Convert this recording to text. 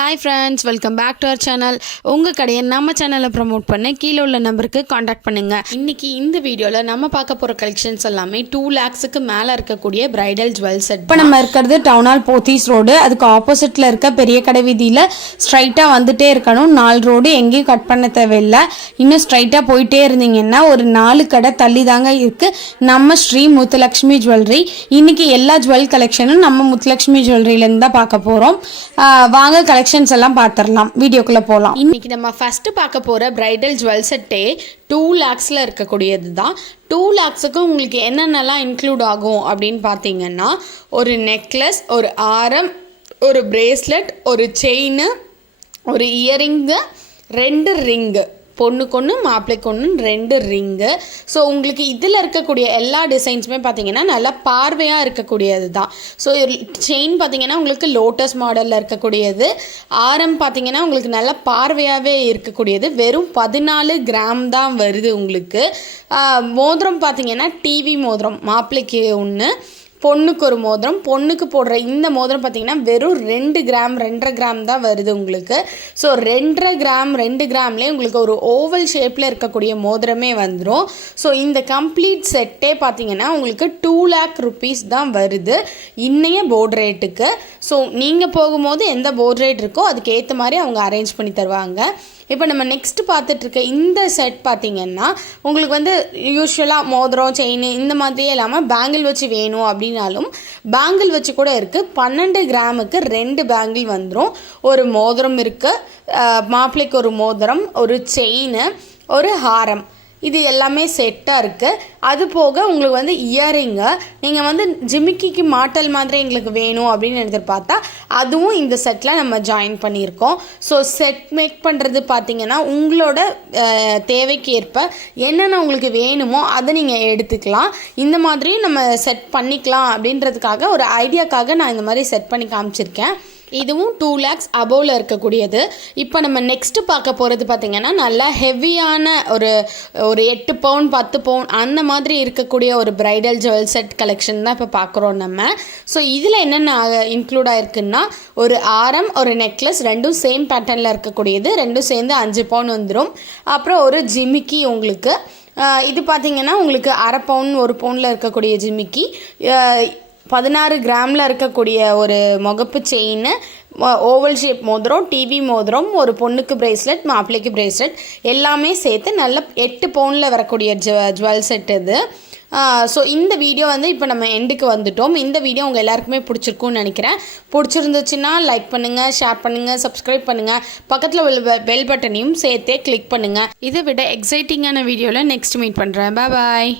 Hi friends, welcome back to our channel. உங்கள் கடையை நம்ம சேனலில் ப்ரமோட் பண்ண கீழே உள்ள நம்பருக்கு காண்டாக்ட் பண்ணுங்கள். இன்றைக்கி இந்த வீடியோவில் நம்ம பார்க்க போகிற கலெக்ஷன்ஸ் எல்லாமே 2 lakhsக்கு மேலே இருக்கக்கூடிய பிரைடல் ஜுவல் செட். இப்போ நம்ம இருக்கிறது டவுன் ஹால் போத்தீஸ் ரோடு, அதுக்கு ஆப்போசிட்டில் இருக்க பெரிய கடை வீதியில் ஸ்ட்ரைட்டாக வந்துட்டே இருக்கணும். 4 ரோடு எங்கேயும் கட் பண்ண தேவையில்லை. இன்னும் ஸ்ட்ரைட்டாக போயிட்டே இருந்தீங்கன்னா ஒரு 4 கடை தள்ளி தாங்க இருக்குது நம்ம ஸ்ரீ முத்துலக்ஷ்மி ஜுவல்லரி. இன்றைக்கி எல்லா ஜுவல் கலெக்ஷனும் நம்ம முத்துலக்ஷ்மி ஜுவல்லரியிலேருந்து தான் பார்க்க போகிறோம். வாங்க கலெக்ஷன்ஸ் எல்லாம் பார்த்துடலாம். வீடியோக்குள்ளே போகலாம். இன்னைக்கு நம்ம ஃபஸ்ட்டு பார்க்க போகிற பிரைடல் ஜுவல் செட்டே 2 lakhsல இருக்கக்கூடியது தான். 2 lakhsக்கு உங்களுக்கு என்னென்னலாம் இன்க்ளூட் ஆகும் அப்படின்னு பார்த்தீங்கன்னா, ஒரு நெக்லஸ், ஒரு ஆரம், ஒரு பிரேஸ்லெட், ஒரு செயின், ஒரு இயரிங்கு, 2 ரிங்கு, பொண்ணுக்கு ஒன்று மாப்பிள்ளைக்கு ஒன்று 2 ரிங்கு. ஸோ உங்களுக்கு இதில் இருக்கக்கூடிய எல்லா டிசைன்ஸுமே பார்த்தீங்கன்னா நல்லா பார்வையாக இருக்கக்கூடியது தான். ஸோ செயின் பார்த்தீங்கன்னா உங்களுக்கு லோட்டஸ் மாடலில் இருக்கக்கூடியது, ஆரம் பார்த்தீங்கன்னா உங்களுக்கு நல்லா பார்வையாகவே இருக்கக்கூடியது, வெறும் 14 கிராம் தான் வருது உங்களுக்கு. மோதிரம் பார்த்தீங்கன்னா டிவி மோதிரம், மாப்பிள்ளைக்கு ஒன்று, பொண்ணுக்கு ஒரு மோதிரம். பொண்ணுக்கு போடுற இந்த மோதிரம் பார்த்திங்கன்னா வெறும் 2 கிராம் 2.5 கிராம் தான் வருது உங்களுக்கு. ஸோ 2.5 கிராம் 2 கிராம்லேயே உங்களுக்கு ஒரு ஓவல் ஷேப்பில் இருக்கக்கூடிய மோதிரமே வந்துடும். ஸோ இந்த கம்ப்ளீட் செட்டே பார்த்திங்கன்னா உங்களுக்கு 2 lakh rupees தான் வருது இன்னைய போர்டு ரேட்டுக்கு. ஸோ நீங்கள் போகும்போது எந்த போர்டு ரேட் இருக்கோ அதுக்கு ஏற்ற மாதிரி அவங்க அரேஞ்ச் பண்ணி தருவாங்க. இப்போ நம்ம நெக்ஸ்ட் பார்த்துட்ருக்க இந்த செட் பார்த்திங்கன்னா உங்களுக்கு வந்து யூஸ்வலாக மோதிரம் செயின் இந்த மாதிரியே இல்லாமல் பேங்கிள் வச்சு வேணும் அப்படின்னாலும் பேங்கிள் வச்சு கூட இருக்குது. 12 கிராமுக்கு 2 பேங்கிள் வந்துடும். ஒரு மோதிரம் இருக்குது, மாப்பிள்ளைக்கு ஒரு மோதிரம், ஒரு செயின், ஒரு ஹாரம், இது எல்லாமே செட்டாக இருக்குது. அது போக உங்களுக்கு வந்து இயரிங்கு நீங்கள் வந்து ஜிமிக்கிக்கு மாட்டல் மாதிரி எங்களுக்கு வேணும் அப்படின்னு எதிர்பார்த்தா அதுவும் இந்த செட்டில் நம்ம ஜாயின் பண்ணியிருக்கோம். ஸோ செட் மேக் பண்ணுறது பார்த்திங்கன்னா உங்களோட தேவைக்கு ஏற்ப என்னென்ன உங்களுக்கு வேணுமோ அதை நீங்கள் எடுத்துக்கலாம். இந்த மாதிரி நம்ம செட் பண்ணிக்கலாம் அப்படின்றதுக்காக ஒரு ஐடியாக்காக நான் இந்த மாதிரி செட் பண்ணி காமிச்சிருக்கேன். இதுவும் 2 lakhs அபோவில் இருக்கக்கூடியது. இப்போ நம்ம நெக்ஸ்ட்டு பார்க்க போகிறது பார்த்திங்கன்னா நல்லா ஹெவியான ஒரு 8 பவுன் 10 பவுன் அந்த மாதிரி இருக்கக்கூடிய ஒரு பிரைடல் ஜுவல் செட் கலெக்ஷன் தான் இப்போ பார்க்குறோம் நம்ம. ஸோ இதில் என்னென்ன இன்க்ளூட் ஆகிருக்குன்னா, ஒரு ஆரம், ஒரு நெக்லஸ், ரெண்டும் சேம் பேட்டர்னில் இருக்கக்கூடியது, ரெண்டும் சேர்ந்து 5 பவுன் வந்துடும். அப்புறம் ஒரு ஜிமிக்கி உங்களுக்கு, இது பார்த்திங்கன்னா உங்களுக்கு 1/2 பவுன் 1 பவுனில் இருக்கக்கூடிய ஜிமிக்கி, 16 கிராமில் இருக்கக்கூடிய ஒரு முகப்பு செயின், ஓவல் ஷேப் மோதிரம், டிவி மோதிரம், ஒரு பொண்ணுக்கு பிரேஸ்லெட், மாப்பிள்ளைக்கு பிரேஸ்லெட், எல்லாமே சேர்த்து நல்ல 8 பவுனில் வரக்கூடிய ஜுவல் செட் இது. ஸோ இந்த வீடியோ வந்து இப்போ நம்ம எண்டுக்கு வந்துட்டோம். இந்த வீடியோ உங்கள் எல்லாருக்குமே பிடிச்சிருக்கும்னு நினைக்கிறேன். பிடிச்சிருந்துச்சுன்னா லைக் பண்ணுங்கள், ஷேர் பண்ணுங்கள், சப்ஸ்கிரைப் பண்ணுங்கள், பக்கத்தில் உள்ள பெல் பட்டனையும் சேர்த்தே கிளிக் பண்ணுங்கள். இதை விட எக்ஸைட்டிங்கான வீடியோவில் நெக்ஸ்ட் மீட் பண்ணுறேன். பாய்.